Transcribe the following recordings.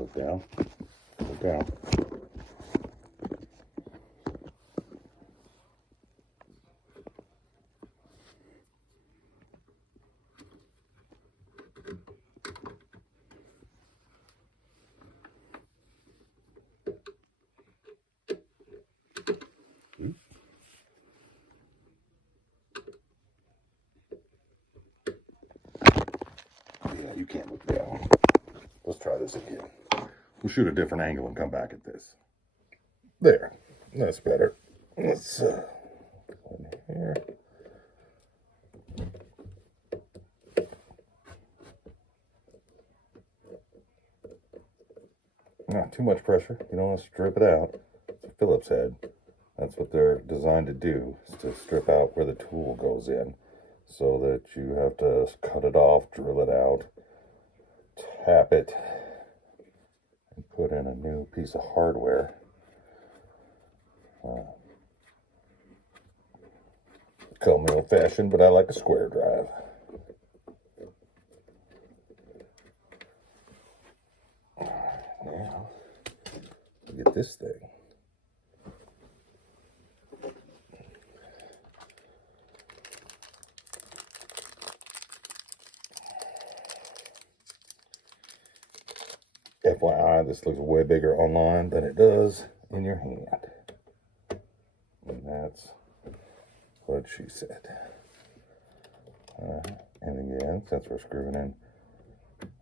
look down. Look down. Yeah, you can't look down. Let's try this again. We'll shoot a different angle and come back at this. There. That's better. Let's one here. Not too much pressure. You don't want to strip it out. It's a Phillips head. That's what they're designed to do, is to strip out where the tool goes in, so that you have to cut it off, drill it out, tap it, and put in a new piece of hardware. Call me old-fashioned, but I like a square drive. Now, look at this thing. FYI, this looks way bigger online than it does in your hand. And that's what she said. And again, since we're screwing in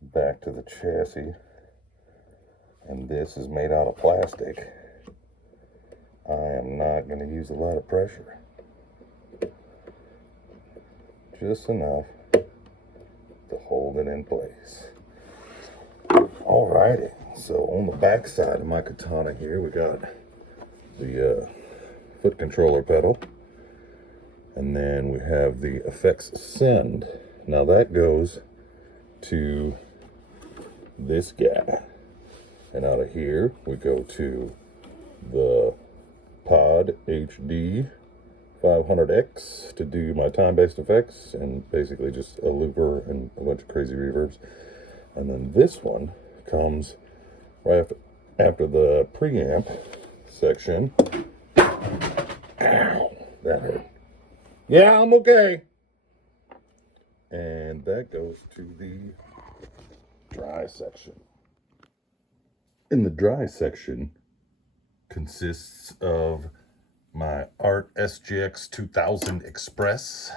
back to the chassis, and this is made out of plastic, I am not going to use a lot of pressure. Just enough to hold it in place. Alrighty, so on the back side of my katana here, we got the foot controller pedal, and then we have the effects send. Now that goes to this guy, and out of here we go to the Pod HD 500X to do my time-based effects, and basically just a looper and a bunch of crazy reverbs. And then this one comes right after the preamp section. Ow, that hurt. Yeah, I'm okay. And that goes to the dry section. And the dry section consists of my Art SGX 2000 Express,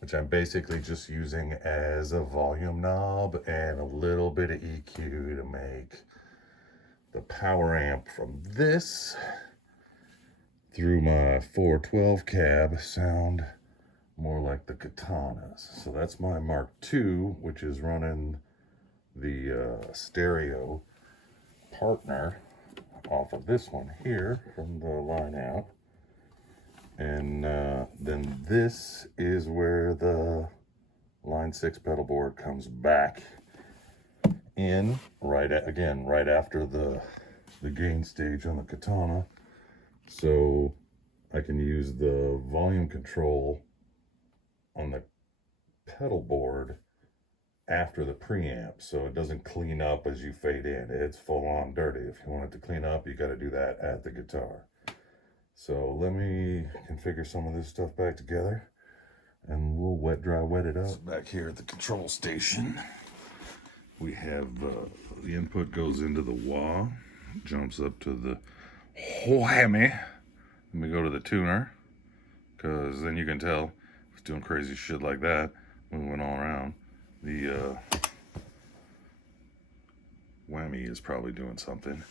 which I'm basically just using as a volume knob and a little bit of EQ to make the power amp from this through my 412 cab sound more like the Katanas. So that's my Mark II, which is running the stereo partner off of this one here from the line out. And then this is where the Line 6 pedal board comes back in, right after the gain stage on the Katana. So I can use the volume control on the pedal board after the preamp, so it doesn't clean up as you fade in. It's full on dirty. If you want it to clean up, you got to do that at the guitar. So let me configure some of this stuff back together, and we'll wet it up. So back here at the control station, we have the input goes into the wah, jumps up to the whammy. Let me go to the tuner, because then you can tell if it's doing crazy shit like that, moving all around. The whammy is probably doing something.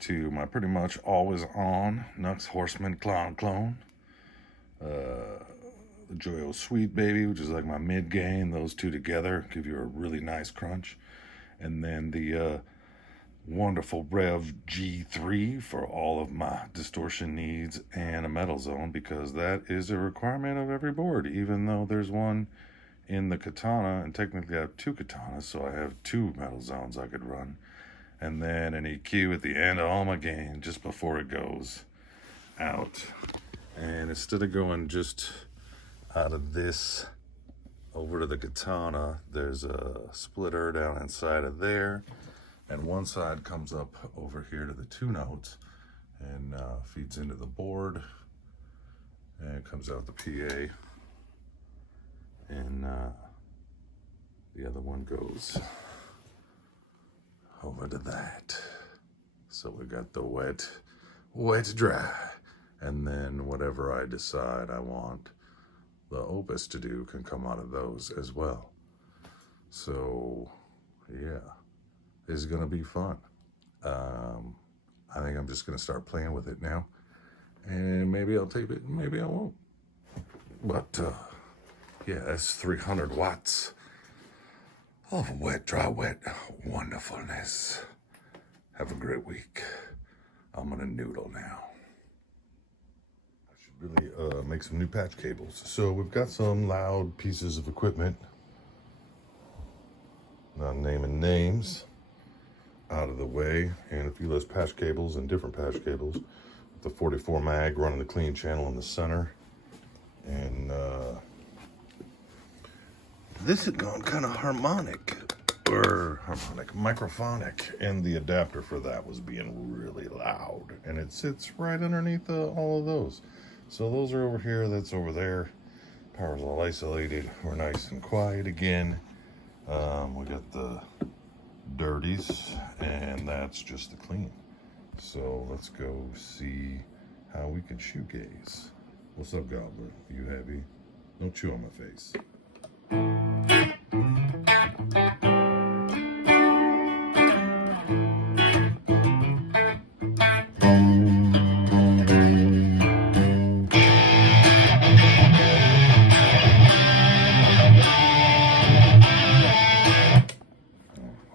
To my pretty much always on Nux Horseman clone. The Joyo Sweet Baby, which is like my mid gain. Those two together give you a really nice crunch. And then the wonderful Rev G3 for all of my distortion needs and a metal zone, because that is a requirement of every board, even though there's one in the Katana, and technically I have two Katanas, so I have two metal zones I could run. And then an EQ at the end of all my gain, just before it goes out. And instead of going just out of this over to the Katana, there's a splitter down inside of there. And one side comes up over here to the 2 notes and feeds into the board, and it comes out the PA, and the other one goes over to that. So we got the wet, dry, and then whatever I decide I want the Opus to do can come out of those as well. So yeah, this is gonna be fun. I think I'm just gonna start playing with it now, and maybe I'll tape it, maybe I won't. But yeah, that's 300 watts of wet, dry, wet wonderfulness. Have a great week. I'm gonna noodle now. I should really make some new patch cables. So we've got some loud pieces of equipment, not naming names, out of the way, and a few less patch cables and different patch cables. The 44 mag running the clean channel in the center, and this had gone kind of microphonic, and the adapter for that was being really loud, and it sits right underneath all of those. So those are over here, that's over there. Power's all isolated. We're nice and quiet again. We got the dirties, and that's just the clean. So let's go see how we can shoegaze. What's up, Gobbler? You happy? Don't chew on my face.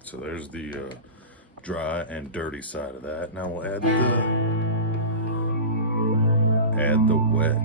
So there's the dry and dirty side of that. Now we'll add the wet.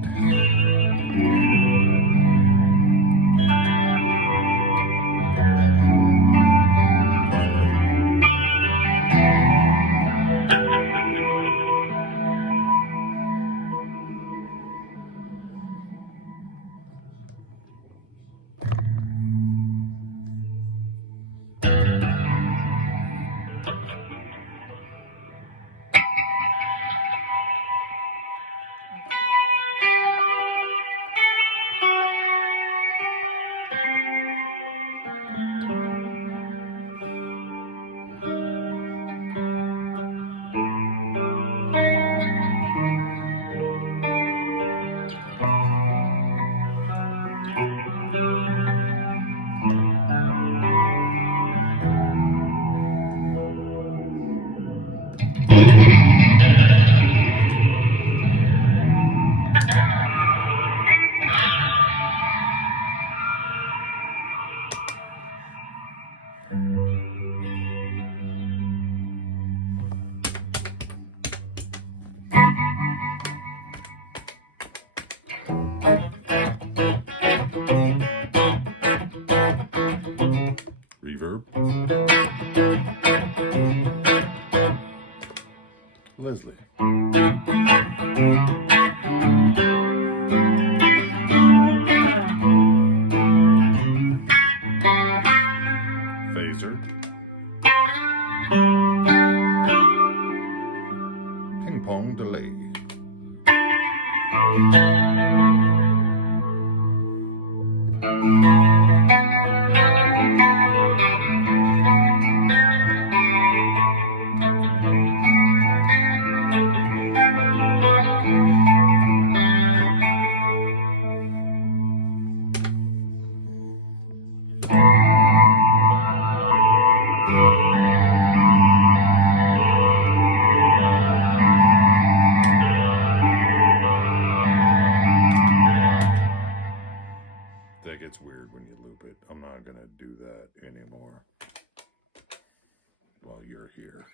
Reverb. Leslie. Phaser. Ping pong delay. That gets weird when you loop it. I'm not gonna do that anymore while you're here.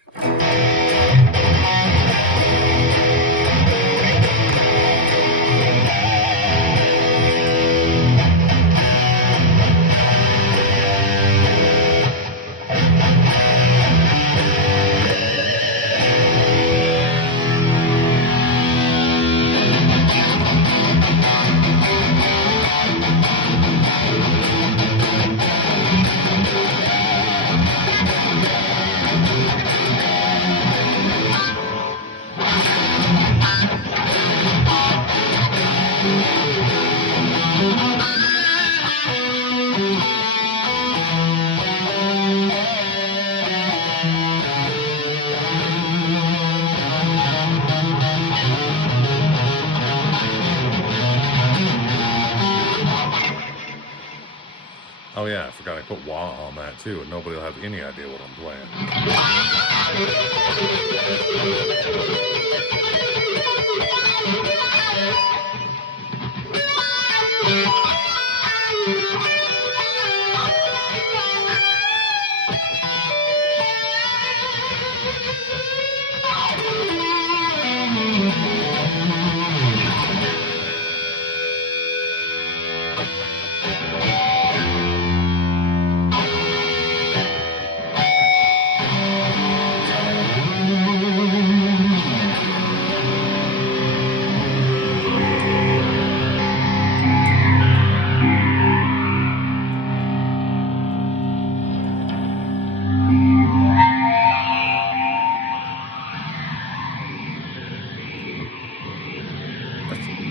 yeah, I forgot I put wah on that too, and nobody will have any idea what I'm playing.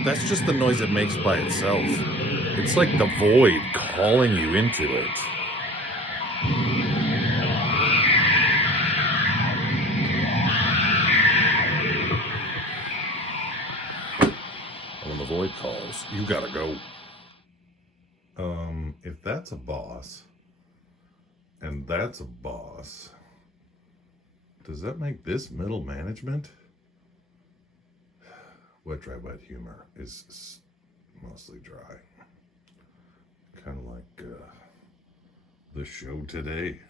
That's just the noise it makes by itself. It's like the void calling you into it. When the void calls, you gotta go. If that's a boss, and that's a boss, does that make this middle management? Wet Dry Wet humor is mostly dry. Kind of like the show today.